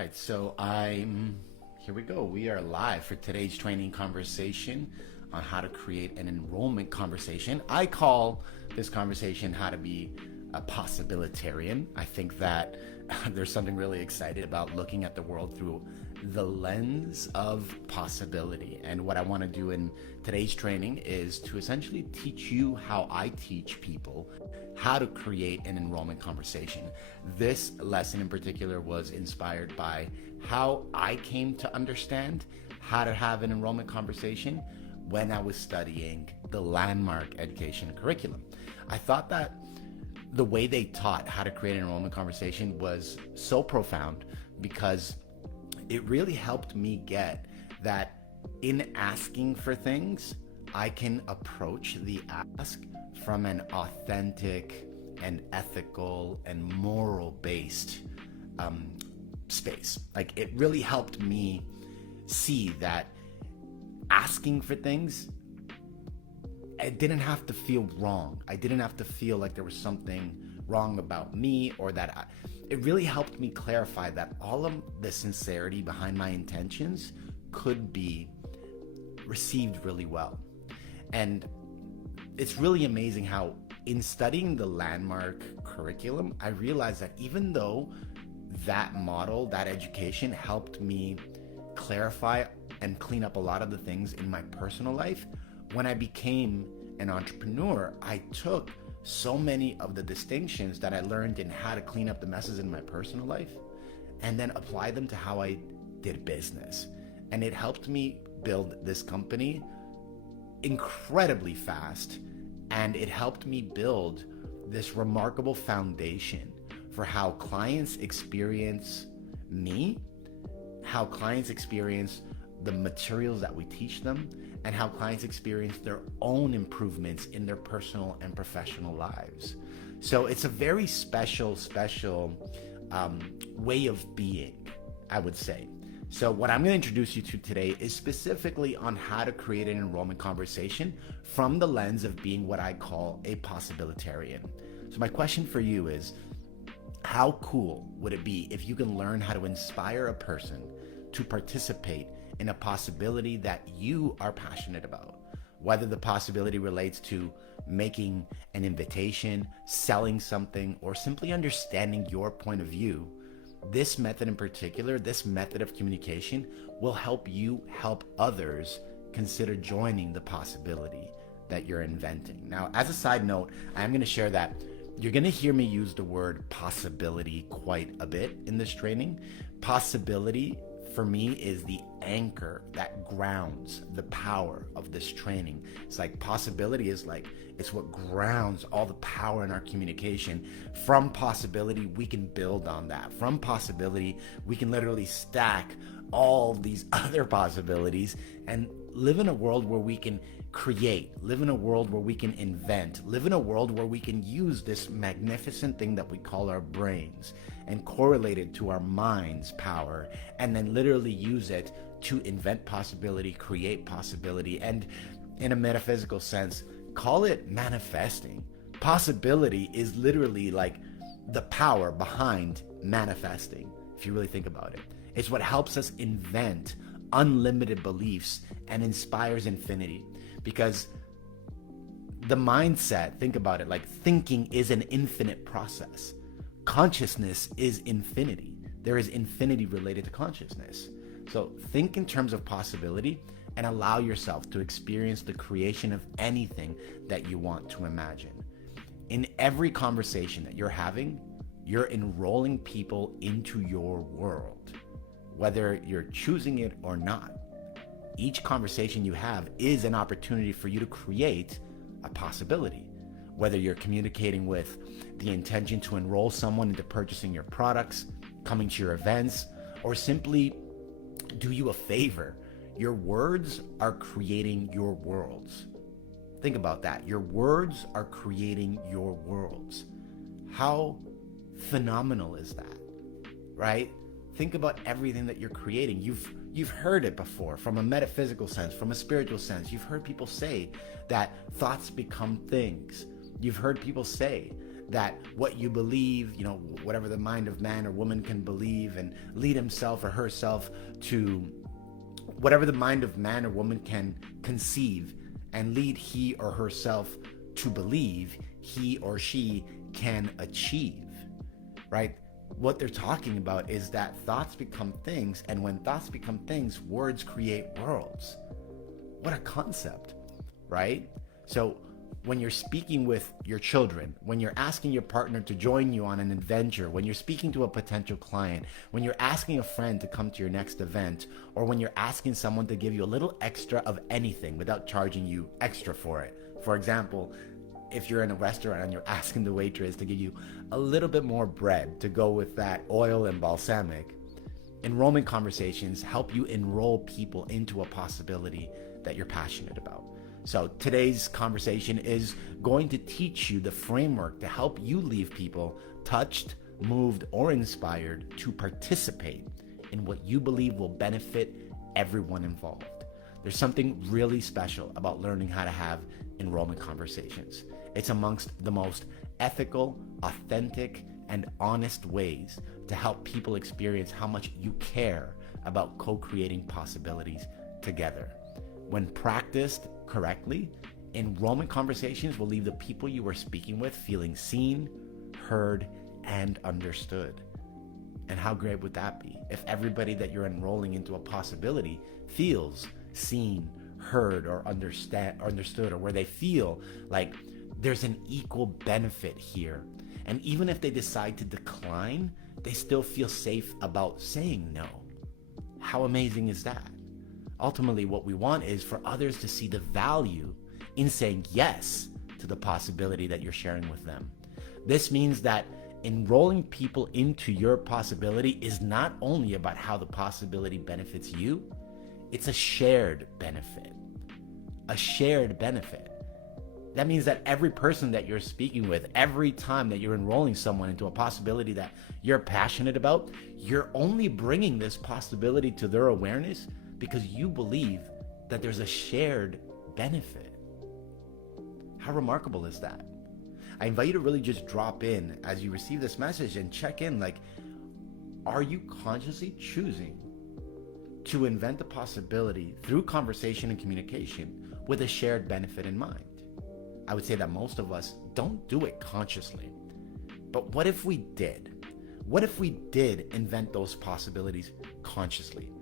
right, so here we go. We are live for today's training conversation on how to create an enrollment conversation. I call this conversation how to be a possibilitarian. I think that there's something really excited about looking at the world through the lens of possibility. And what I want to do in today's training is to essentially teach you how I teach people how to create an enrollment conversation. This lesson in particular was inspired by how I came to understand how to have an enrollment conversation when I was studying the landmark education curriculum. I thought that the way they taught how to create an enrollment conversation was so profound because it really helped me get that in asking for things, I can approach the ask from an authentic and ethical and moral based space. Like, it really helped me see that asking for things, it didn't have to feel wrong. I didn't have to feel like there was something wrong about me, or that it really helped me clarify that all of the sincerity behind my intentions could be received really well. And it's really amazing how in studying the landmark curriculum, I realized that even though that model, that education helped me clarify and clean up a lot of the things in my personal life, when I became an entrepreneur, I took so many of the distinctions that I learned in how to clean up the messes in my personal life and then apply them to how I did business. And it helped me build this company incredibly fast, and it helped me build this remarkable foundation for how clients experience me, how clients experience the materials that we teach them, and how clients experience their own improvements in their personal and professional lives. So it's a very special way of being, I would say. So what I'm going to introduce you to today is specifically on how to create an enrollment conversation from the lens of being what I call a possibilitarian. So my question for you is, how cool would it be if you can learn how to inspire a person to participate in a possibility that you are passionate about? Whether the possibility relates to making an invitation, selling something, or simply understanding your point of view, this method in particular, this method of communication, will help you help others consider joining the possibility that you're inventing. Now, as a side note, I'm going to share that you're going to hear me use the word possibility quite a bit in this training. Possibility for me is the anchor that grounds the power of this training. It's like possibility is like, it's what grounds all the power in our communication. From possibility, we can build on that. From possibility, we can literally stack all these other possibilities and live in a world where we can create, live in a world where we can invent, live in a world where we can use this magnificent thing that we call our brains and correlate it to our mind's power, and then literally use it to invent possibility, create possibility, and in a metaphysical sense, call it manifesting. Possibility is literally like the power behind manifesting, if you really think about it. It's what helps us invent unlimited beliefs and inspires infinity. Because the mindset, think about it, like thinking is an infinite process. Consciousness is infinity. There is infinity related to consciousness. So think in terms of possibility and allow yourself to experience the creation of anything that you want to imagine. In every conversation that you're having, you're enrolling people into your world, whether you're choosing it or not. Each conversation you have is an opportunity for you to create a possibility. Whether you're communicating with the intention to enroll someone into purchasing your products, coming to your events, or simply do you a favor, your words are creating your worlds. Think about that. Your words are creating your worlds. How phenomenal is that, right? Think about everything that you're creating. You've heard it before from a metaphysical sense, from a spiritual sense. You've heard people say that thoughts become things. You've heard people say that what you believe, whatever the mind of man or woman can believe and lead himself or herself to whatever the mind of man or woman can conceive and lead he or herself to believe, he or she can achieve, right? What they're talking about is that thoughts become things, and when thoughts become things, words create worlds. What a concept, right? So when you're speaking with your children, when you're asking your partner to join you on an adventure, when you're speaking to a potential client, when you're asking a friend to come to your next event, or when you're asking someone to give you a little extra of anything without charging you extra for it. For example, if you're in a restaurant and you're asking the waitress to give you a little bit more bread to go with that oil and balsamic, enrollment conversations help you enroll people into a possibility that you're passionate about. So today's conversation is going to teach you the framework to help you leave people touched, moved, or inspired to participate in what you believe will benefit everyone involved. There's something really special about learning how to have enrollment conversations. It's amongst the most ethical, authentic, and honest ways to help people experience how much you care about co-creating possibilities together. When practiced correctly, enrollment conversations will leave the people you are speaking with feeling seen, heard, and understood. And how great would that be if everybody that you're enrolling into a possibility feels seen, heard, or understood, or where they feel like there's an equal benefit here. And even if they decide to decline, they still feel safe about saying no. How amazing is that? Ultimately, what we want is for others to see the value in saying yes to the possibility that you're sharing with them. This means that enrolling people into your possibility is not only about how the possibility benefits you, it's a shared benefit. A shared benefit. That means that every person that you're speaking with, every time that you're enrolling someone into a possibility that you're passionate about, you're only bringing this possibility to their awareness because you believe that there's a shared benefit. How remarkable is that? I invite you to really just drop in as you receive this message and check in, like, are you consciously choosing to invent a possibility through conversation and communication with a shared benefit in mind? I would say that most of us don't do it consciously. But what if we did? What if we did invent those possibilities consciously?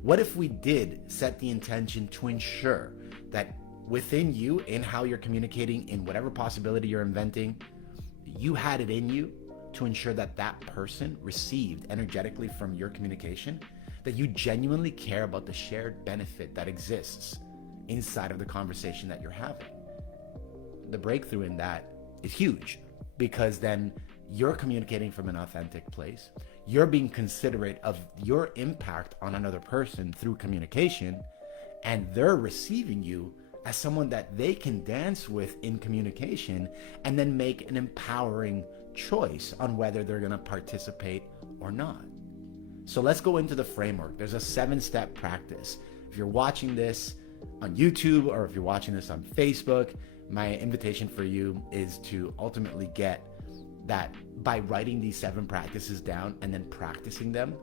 What if we did set the intention to ensure that within you, in how you're communicating, in whatever possibility you're inventing, you had it in you to ensure that that person received energetically from your communication, that you genuinely care about the shared benefit that exists inside of the conversation that you're having? The breakthrough in that is huge, because then you're communicating from an authentic place. You're being considerate of your impact on another person through communication, and they're receiving you as someone that they can dance with in communication and then make an empowering choice on whether they're going to participate or not. So let's go into the framework. There's a 7-step practice. If you're watching this on YouTube or if you're watching this on Facebook, my invitation for you is to ultimately get that by writing these 7 practices down and then practicing them,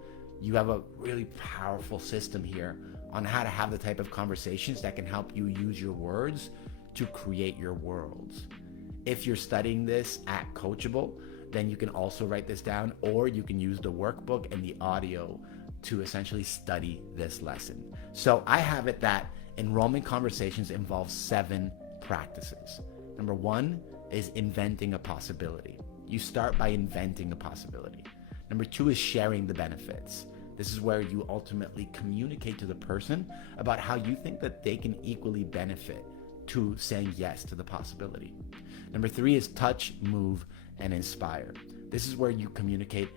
you have a really powerful system here on how to have the type of conversations that can help you use your words to create your worlds. If you're studying this at Coachable, then you can also write this down, or you can use the workbook and the audio to essentially study this lesson. So I have it that enrollment conversations involve 7 practices. Number 1 is inventing a possibility. You start by inventing a possibility. Number 2 is sharing the benefits. This is where you ultimately communicate to the person about how you think that they can equally benefit to saying yes to the possibility. Number 3 is touch, move, and inspire. This is where you communicate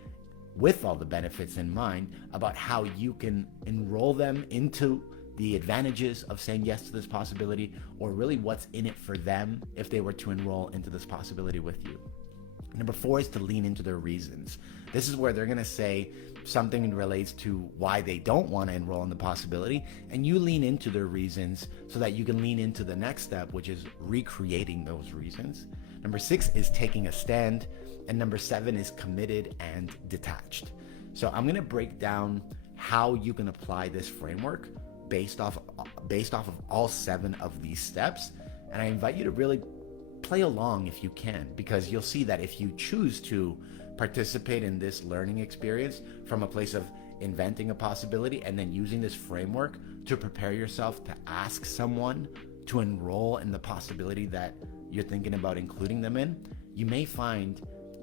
with all the benefits in mind about how you can enroll them into the advantages of saying yes to this possibility, or really what's in it for them if they were to enroll into this possibility with you. Number 4 is to lean into their reasons. This is where they're going to say something that relates to why they don't want to enroll in the possibility, and you lean into their reasons so that you can lean into the next step, which is recreating those reasons. Number 6 is taking a stand. And number 7 is committed and detached. So I'm going to break down how you can apply this framework based off of all 7 of these steps. And I invite you to really play along if you can, because you'll see that if you choose to participate in this learning experience from a place of inventing a possibility and then using this framework to prepare yourself to ask someone to enroll in the possibility that you're thinking about including them in, you may find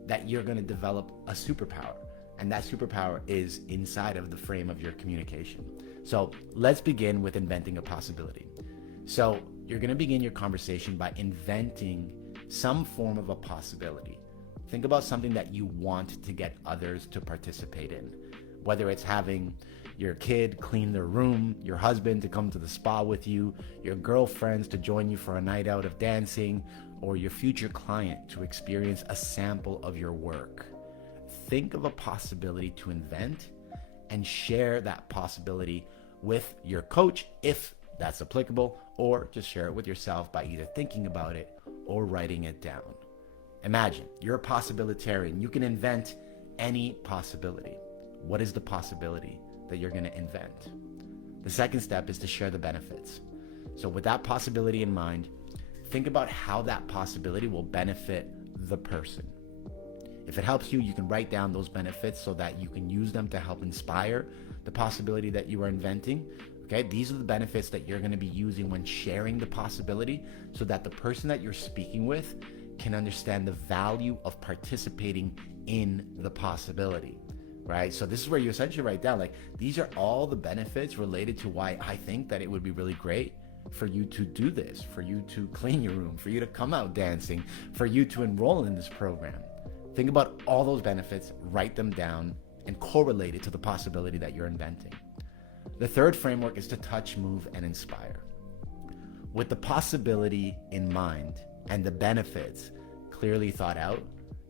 that you're going to develop a superpower. And that superpower is inside of the frame of your communication. So let's begin with inventing a possibility. So you're going to begin your conversation by inventing some form of a possibility. Think about something that you want to get others to participate in, whether it's having your kid clean their room, your husband to come to the spa with you, your girlfriends to join you for a night out of dancing, or your future client to experience a sample of your work. Think of a possibility to invent and share that possibility with your coach if that's applicable, or just share it with yourself by either thinking about it or writing it down. Imagine you're a possibilitarian. You can invent any possibility. What is the possibility that you're going to invent? The second step is to share the benefits. So with that possibility in mind, think about how that possibility will benefit the person. If it helps you, you can write down those benefits so that you can use them to help inspire the possibility that you are inventing. Okay, these are the benefits that you're going to be using when sharing the possibility so that the person that you're speaking with can understand the value of participating in the possibility, right? So this is where you essentially write down, like, these are all the benefits related to why I think that it would be really great for you to do this, for you to clean your room, for you to come out dancing, for you to enroll in this program. Think about all those benefits, write them down, and correlate it to the possibility that you're inventing. The third framework is to touch, move, and inspire. With the possibility in mind and the benefits clearly thought out,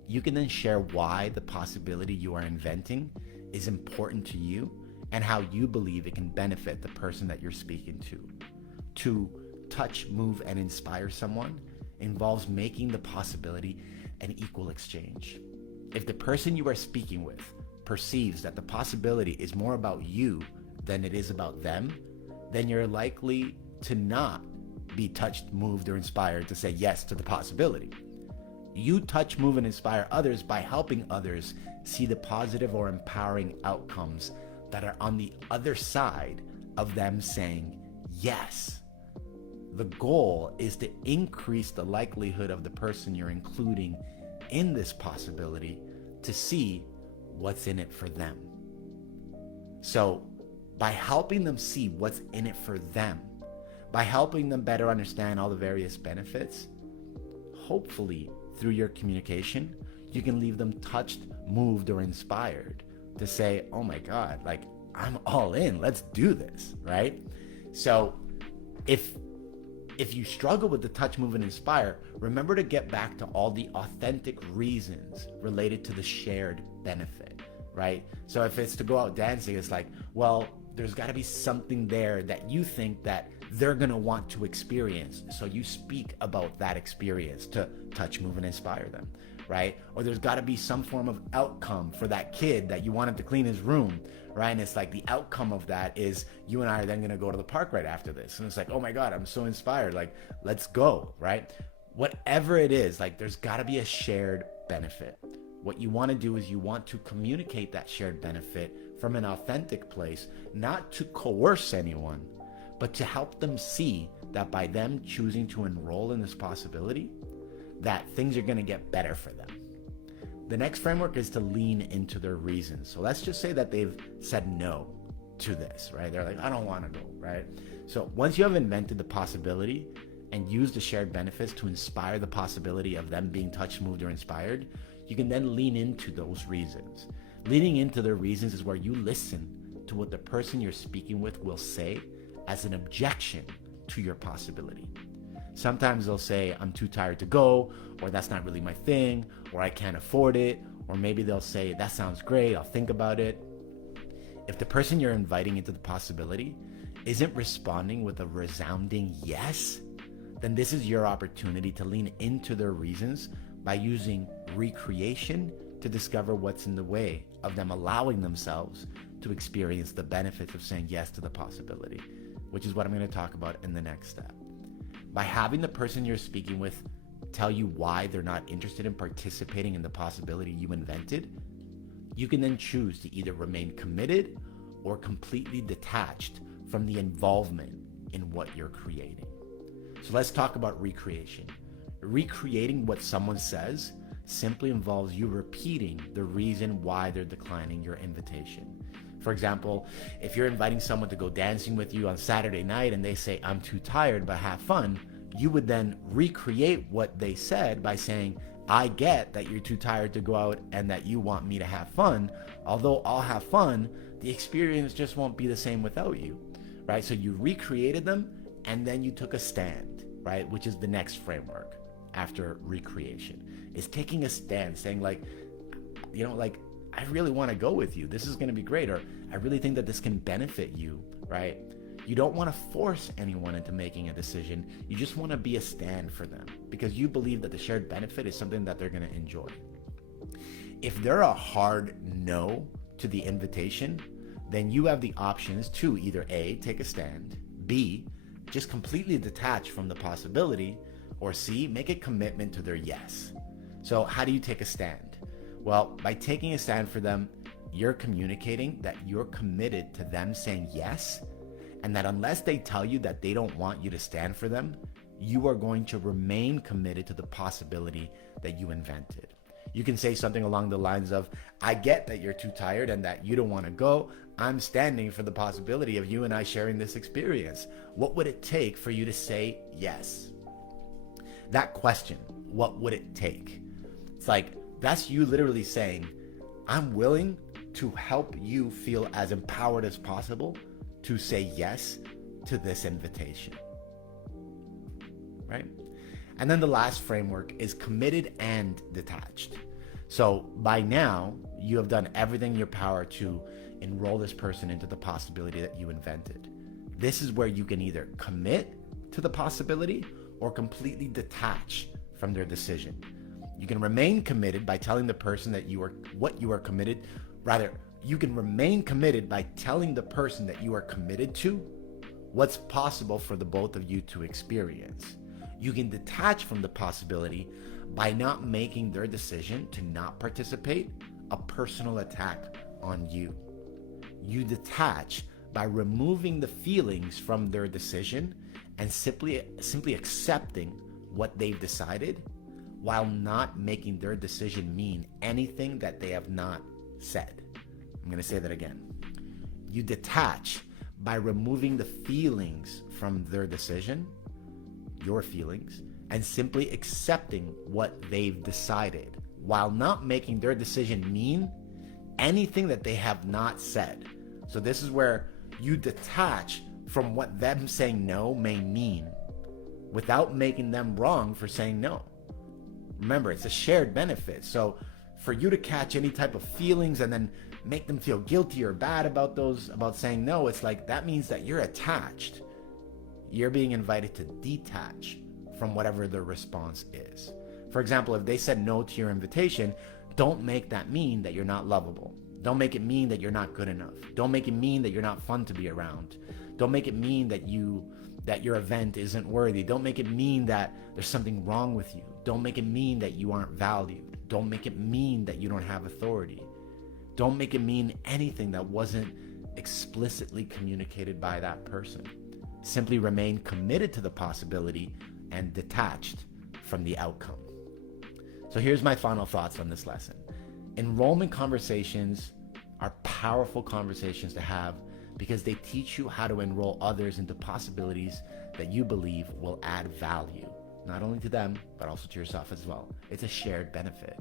you can then share why the possibility you are inventing is important to you and how you believe it can benefit the person that you're speaking to. To touch, move, and inspire someone involves making the possibility an equal exchange. If the person you are speaking with perceives that the possibility is more about you than it is about them, then you're likely to not be touched, moved, or inspired to say yes to the possibility. You touch, move, and inspire others by helping others see the positive or empowering outcomes that are on the other side of them saying yes. The goal is to increase the likelihood of the person you're including in this possibility to see what's in it for them. So by helping them see what's in it for them, by helping them better understand all the various benefits, hopefully through your communication, you can leave them touched, moved, or inspired to say, oh my God, like, I'm all in, let's do this, right? So if you struggle with the touch, move, and inspire, remember to get back to all the authentic reasons related to the shared benefit, right? So if it's to go out dancing, it's like, well, there's got to be something there that you think that they're going to want to experience. So you speak about that experience to touch, move, and inspire them, right? Or there's got to be some form of outcome for that kid that you want him to clean his room, right? And it's like the outcome of that is you and I are then going to go to the park right after this. And it's like, oh my God, I'm so inspired. Like, let's go, right? Whatever it is, like, there's got to be a shared benefit. What you want to do is you want to communicate that shared benefit from an authentic place, not to coerce anyone, but to help them see that by them choosing to enroll in this possibility, that things are going to get better for them. The next framework is to lean into their reasons. So let's just say that they've said no to this, right? They're like, I don't want to go, right? So once you have invented the possibility and used the shared benefits to inspire the possibility of them being touched, moved, or inspired, you can then lean into those reasons. Leaning into their reasons is where you listen to what the person you're speaking with will say as an objection to your possibility. Sometimes they'll say, I'm too tired to go, or that's not really my thing, or I can't afford it, or maybe they'll say, that sounds great, I'll think about it. If the person you're inviting into the possibility isn't responding with a resounding yes, then this is your opportunity to lean into their reasons by using recreation to discover what's in the way of them allowing themselves to experience the benefits of saying yes to the possibility, which is what I'm going to talk about in the next step. By having the person you're speaking with tell you why they're not interested in participating in the possibility you invented, you can then choose to either remain committed or completely detached from the involvement in what you're creating. So let's talk about recreation. Recreating what someone says simply involves you repeating the reason why they're declining your invitation. For example, if you're inviting someone to go dancing with you on Saturday night and they say, "I'm too tired, but have fun," you would then recreate what they said by saying, "I get that you're too tired to go out and that you want me to have fun. Although I'll have fun, the experience just won't be the same without you," right? So you recreated them and then you took a stand, right? Which is the next framework after recreation, is taking a stand, saying like, I really want to go with you. This is going to be great. Or I really think that this can benefit you, right? You don't want to force anyone into making a decision. You just want to be a stand for them because you believe that the shared benefit is something that they're going to enjoy. If they're a hard no to the invitation, then you have the options to either A, take a stand, B, just completely detach from the possibility, or C, make a commitment to their yes. So how do you take a stand? Well, by taking a stand for them, you're communicating that you're committed to them saying yes, and that unless they tell you that they don't want you to stand for them, you are going to remain committed to the possibility that you invented. You can say something along the lines of, "I get that you're too tired and that you don't want to go. I'm standing for the possibility of you and I sharing this experience. What would it take for you to say yes?" That question, what would it take? It's like, that's you literally saying, "I'm willing to help you feel as empowered as possible to say yes to this invitation," right? And then the last framework is committed and detached. So by now, you have done everything in your power to enroll this person into the possibility that you invented. This is where you can either commit to the possibility or completely detach from their decision. You can remain committed by telling the person that you are committed. Rather, you can remain committed by telling the person that you are committed to what's possible for the both of you to experience. You can detach from the possibility by not making their decision to not participate a personal attack on you. You detach by removing the feelings from their decision and simply accepting what they've decided, while not making their decision mean anything that they have not said. I'm going to say that again. You detach by removing the feelings from their decision, your feelings, and simply accepting what they've decided, while not making their decision mean anything that they have not said. So this is where you detach from what them saying no may mean, without making them wrong for saying no. Remember, it's a shared benefit. So for you to catch any type of feelings and then make them feel guilty or bad about saying no, it's like that means that you're attached. You're being invited to detach from whatever their response is. For example, if they said no to your invitation, don't make that mean that you're not lovable. Don't make it mean that you're not good enough. Don't make it mean that you're not fun to be around. Don't make it mean that your event isn't worthy. Don't make it mean that there's something wrong with you. Don't make it mean that you aren't valued. Don't make it mean that you don't have authority. Don't make it mean anything that wasn't explicitly communicated by that person. Simply remain committed to the possibility and detached from the outcome. So here's my final thoughts on this lesson. Enrollment conversations are powerful conversations to have because they teach you how to enroll others into possibilities that you believe will add value, not only to them, but also to yourself as well. It's a shared benefit.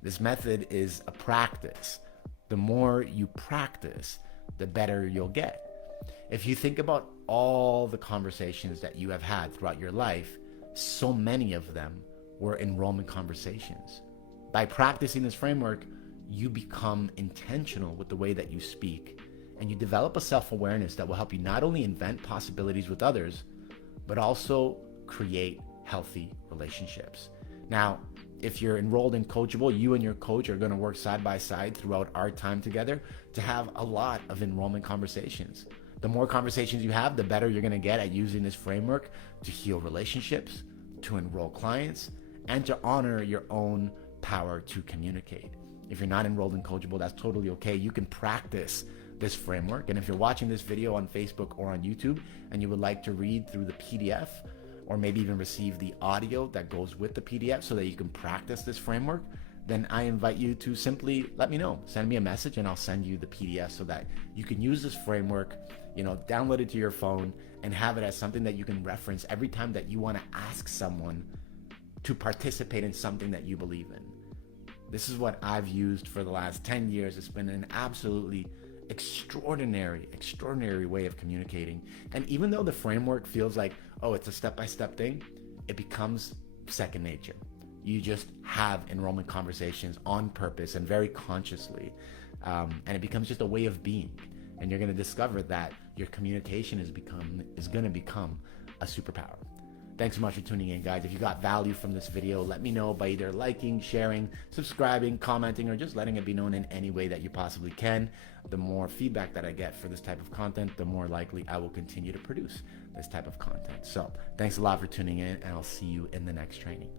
This method is a practice. The more you practice, the better you'll get. If you think about all the conversations that you have had throughout your life, so many of them were enrollment conversations. By practicing this framework, you become intentional with the way that you speak, and you develop a self-awareness that will help you not only invent possibilities with others, but also create healthy relationships. Now, if you're enrolled in Coachable, you and your coach are going to work side by side throughout our time together to have a lot of enrollment conversations. The more conversations you have, the better you're going to get at using this framework to heal relationships, to enroll clients, and to honor your own power to communicate. If you're not enrolled in Coachable, that's totally okay. You can practice this framework. And if you're watching this video on Facebook or on YouTube and you would like to read through the PDF, or maybe even receive the audio that goes with the PDF so that you can practice this framework, then I invite you to simply let me know. Send me a message and I'll send you the PDF so that you can use this framework, download it to your phone and have it as something that you can reference every time that you want to ask someone to participate in something that you believe in. This is what I've used for the last 10 years. It's been an absolutely extraordinary way of communicating. And even though the framework feels like, oh, it's a step-by-step thing, it becomes second nature. You just have enrollment conversations on purpose and very consciously. And it becomes just a way of being. And you're going to discover that your communication is going to become a superpower. Thanks so much for tuning in, guys. If you got value from this video, let me know by either liking, sharing, subscribing, commenting, or just letting it be known in any way that you possibly can. The more feedback that I get for this type of content, the more likely I will continue to produce this type of content. So thanks a lot for tuning in, and I'll see you in the next training.